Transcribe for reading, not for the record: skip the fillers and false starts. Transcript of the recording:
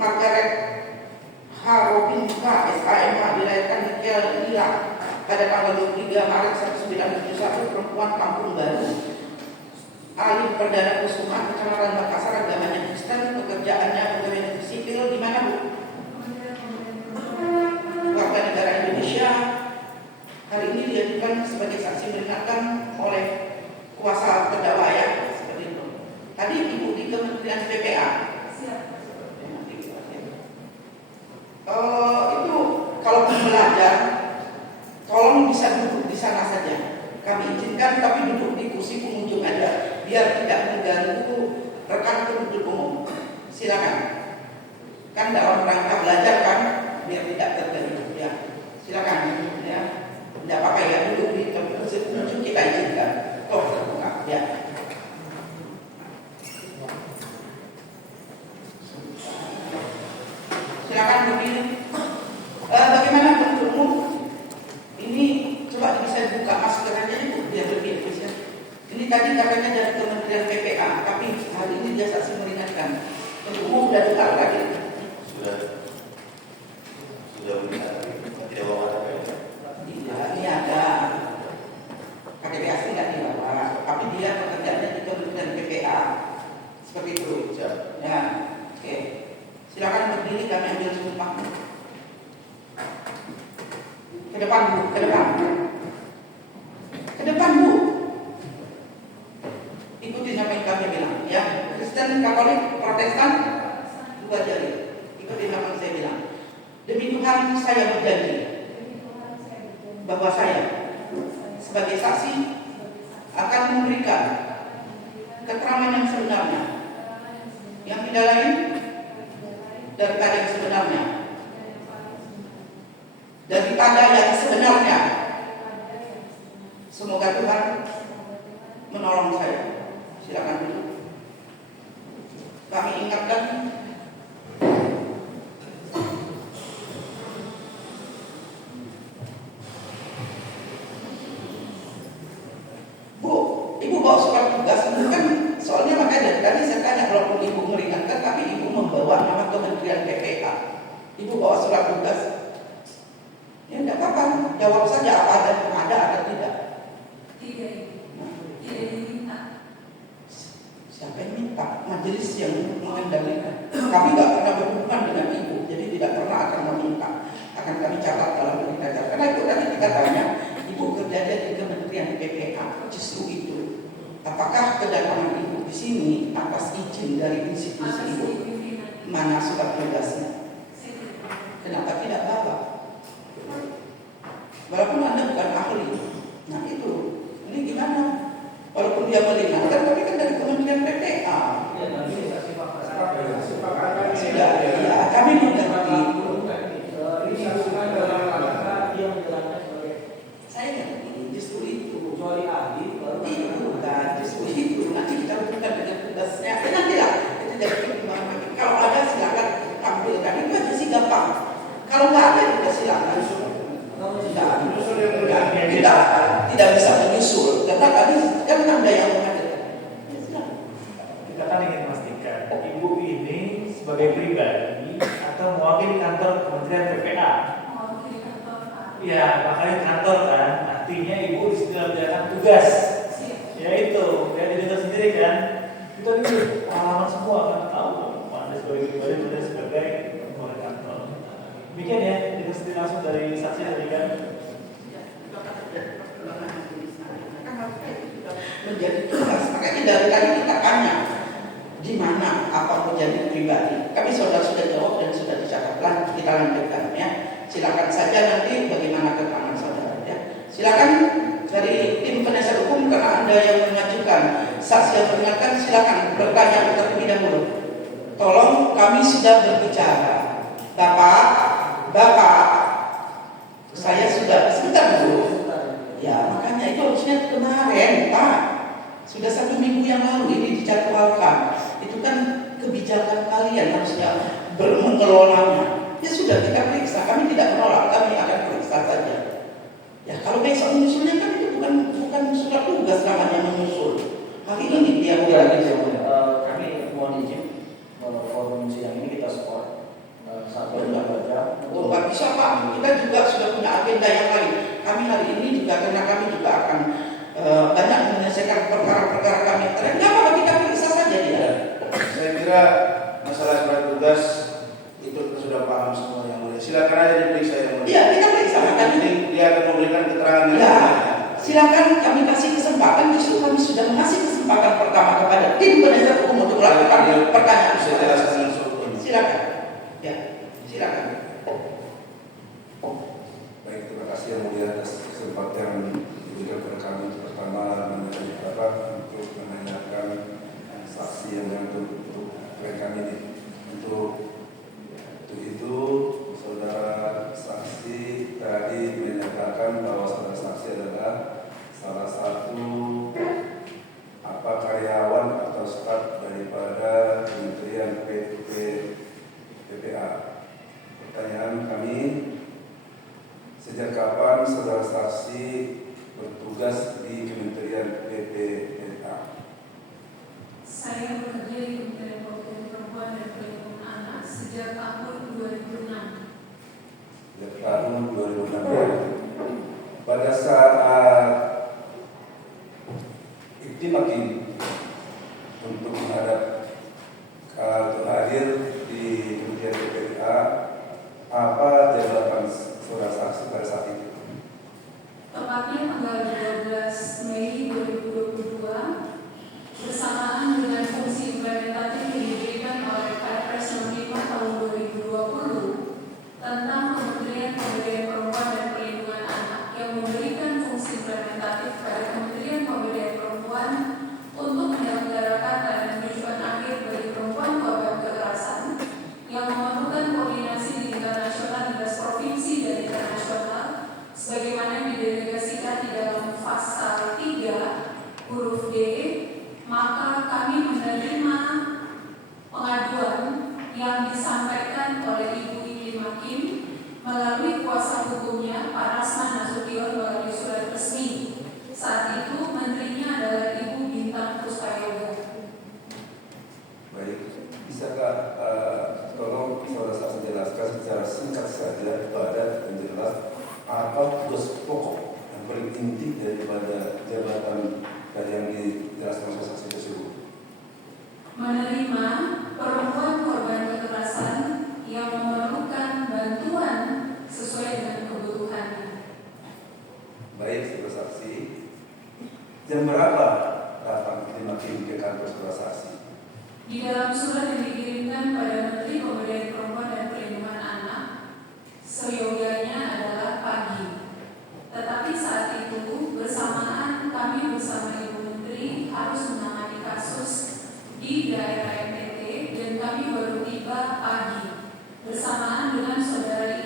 Margaret Harobinka, SKMH, dilahirkan di Kelia pada tanggal 23 Maret 1971, perempuan Kampung Baru. Alif Perdana Kusuma, Kecamatan Makassar, agamanya Kristen, pekerjaannya pegawai negeri sipil. Di mana, Bu? Warga negara Indonesia. Hari ini diajukan sebagai saksi meringankan oleh kuasa terdakwa, ya, seperti itu. Tadi Ibu di Kementerian PPA. Itu kalau belajar, tolong bisa duduk di sana saja. Kami izinkan, tapi duduk di kursi pengunjung aja, biar tidak mengganggu rekan penuntut umum. Silakan. Kan dalam rangka belajar kan, biar tidak terganggu. Ya, silakan. Ya, tidak apa-apa ya, duduk di kursi pengunjung kita izinkan. Toh terbuka. Ya. Silakan berdiri. Bagaimana penuntut umum? Ini coba bisa buka masker aja itu biar lebih efisien. Ini tadi katanya dari Kementerian PPA, tapi hari ini dia saksi meringankan. Penuntut umum sudah dengar tadi. Sudah melihat. Tidak bawa KTP. Tidak, ini ada KTP asli tidak dibawa, tapi dia pekerjaannya di Kementerian PPA. Seperti itu. Ya, oke. Silakan berdiri, kami ambil sumpah. Ke depan, Bu, ke depan. Ke depan, Bu. Ikuti apa yang kami bilang, ya. Kristen, Katolik, Protestan, dua jari. Ikuti apa yang saya bilang. Demi Tuhan saya berjanji bahwa saya sebagai saksi akan memberikan keterangan yang sebenarnya, yang tidak lain daripada yang sebenarnya, daripada yang sebenarnya. Semoga Tuhan menolong saya. Silakan dulu. Kami ingatkan Bu, Ibu bawa surat tugas kan, soalnya makanya tadi saya tanya, walaupun Ibu meringankan, tapi Ibu membawa nama Kementerian PPA. Ibu bawa surat tugas. Ya tidak apa-apa, jawab saja apa ada atau tidak. Tidak diminta. Siapa yang minta? Majelis yang mengendalikan. Kami tidak pernah berhubungan dengan Ibu, jadi tidak pernah akan meminta. Akan kami catat dalam berita acara. Karena itu tadi kita tanya, Ibu kerja di Kementerian PPA, justru itu. Apakah kedatangan Ibu di sini atas izin dari institusi Ibu? Mana surat tugasnya? Kenapa tidak bawa? Walaupun Anda bukan ahli. Nah itu, ini gimana? Walaupun dia meringankan, tapi kan dari Kementerian PPA. Sudah, ya kami mengerti. Saya ngerti, justru itu. Kecuali ahli, itu kan, justru itu. Nanti kita bukan dengan tugasnya. Nantilah, itu dari pertimbangan. Kalau ada silakan tampilkan. Itu aja sih gampang. Kalau nggak ada juga silakan. Tidak bisa menyusul karena tadi kan Anda yang menghadirkan. Kita kan ingin memastikan Ibu ini sebagai pribadi atau mewakili kantor Kementerian PPA. Iya, makanya kantor kan, artinya Ibu di sini dalam menjalankan tugas. Ya itu, ya didengar sendiri kan. Itu ini pengalaman semua kan tahu Anda sebagai pribadi, Anda sebagai pegawai kantor. Demikian ya, didengar sendiri langsung dari saksi tadi kan. Menjadi tugas, makanya dari tadi kita tanya di mana apa menjadi pribadi. Kami sudah jawab dan sudah dicatat. Kita lanjutkan ya. Silakan saja nanti bagaimana keterangan saudara ya. Silakan dari tim penasihat hukum karena Anda yang mengajukan saksi yang meringankan, silakan bertanya terlebih dahulu. Tolong, kami sudah berbicara. Bapak, saya sudah sebentar dulu. Ya makanya itu harusnya kemarin Pak, sudah 1 minggu yang lalu ini dijadwalkan. Itu kan kebijakan kalian harusnya mengelolanya. Ya sudah kita periksa, kami tidak menolak, kami akan periksa saja. Ya kalau besok menyusulnya kan itu bukan surat tugas namanya menyusul. Hari ini dia mulai kami mohon izin forum sidang ini kita support. sampai berapa jam? Oh, nggak bisa Pak, kita juga sudah punya agenda yang lain. Kami hari ini juga, karena kami juga akan banyak menyelesaikan perkara-perkara kami. Nggak apa-apa, kita periksa saja dia. Saya kira masalah surat tugas itu kita sudah paham semua yang mulia. Silakan aja diperiksa yang mulia. Iya, kita periksa. Dia akan memberikan keterangan yang ya, lainnya. silakan kami kasih kesempatan. Justru kami sudah mengasih kesempatan pertama kepada tim penasihat hukum untuk melakukan pertanyaan. Bisa jelaskan langsung. Silakan. Ya, silakan. Baik, terima kasih yang mulia atas kesempatan diberikan kepada kami pertama untuk menanyakan saksi yang untuk klien kami ini. Untuk itu saudara saksi tadi menyatakan bahwa saudara saksi adalah salah satu karyawan atau staf daripada Kementerian PPA. Pertanyaan kami, sejak kapan saudara saksi bertugas di Kementerian PPA? Saya bekerja di Kementerian Pemuda Perempuan dan Perlindungan Anak sejak tahun 2006. Sejak tahun 2006. Pada saat Iktimakin untuk menghadap atau hadir di Kementerian PPA, apa jabatan saudara saksi pada saat itu? Tepatnya tanggal 12 Mei 2022, bersamaan dengan fungsi implementatif yang diberikan oleh Perpres Nomor 5 Tahun 2020 tentang Kementerian Pemberdayaan Perempuan dan Perlindungan Anak yang memberikan fungsi implementatif pada Kementerian Pemberdayaan Perempuan untuk menyelenggarakan layanan tujuan akhir bagi perempuan korban kekerasan yang memerlukan koordinasi di tingkat nasional, lintas provinsi dan internasional sebagaimana didelegasikan di dalam pasal 3 huruf D. Maka kami menerima pengaduan yang disampaikan oleh Ibu Iklimakin melalui kuasa hukumnya Pak Rasman Nasution melalui surat resmi. Saat itu menterinya adalah Ibu Bintang Puspayoga. Baik, bisakah tolong saudara saksi jelaskan secara singkat saja, padat dan jelas apa tugas pokok yang paling inti daripada jabatan dari yang dijelaskan oleh saksi tersebut? Menerima perempuan korban kekerasan yang memerlukan bantuan sesuai dengan kebutuhannya. Baik, saudara saksi. Jam berapa datang Iklimakin ke kantor saudara saksi? Di dalam surat yang dikirimkan pada Menteri Pemberdayaan Perempuan dan Perlindungan Anak, seyogianya adalah pagi. Tetapi saat itu bersamaan kami bersama Ibu Menteri harus menangani kasus di daerah NTT dan kami baru tiba pagi bersamaan dengan saudara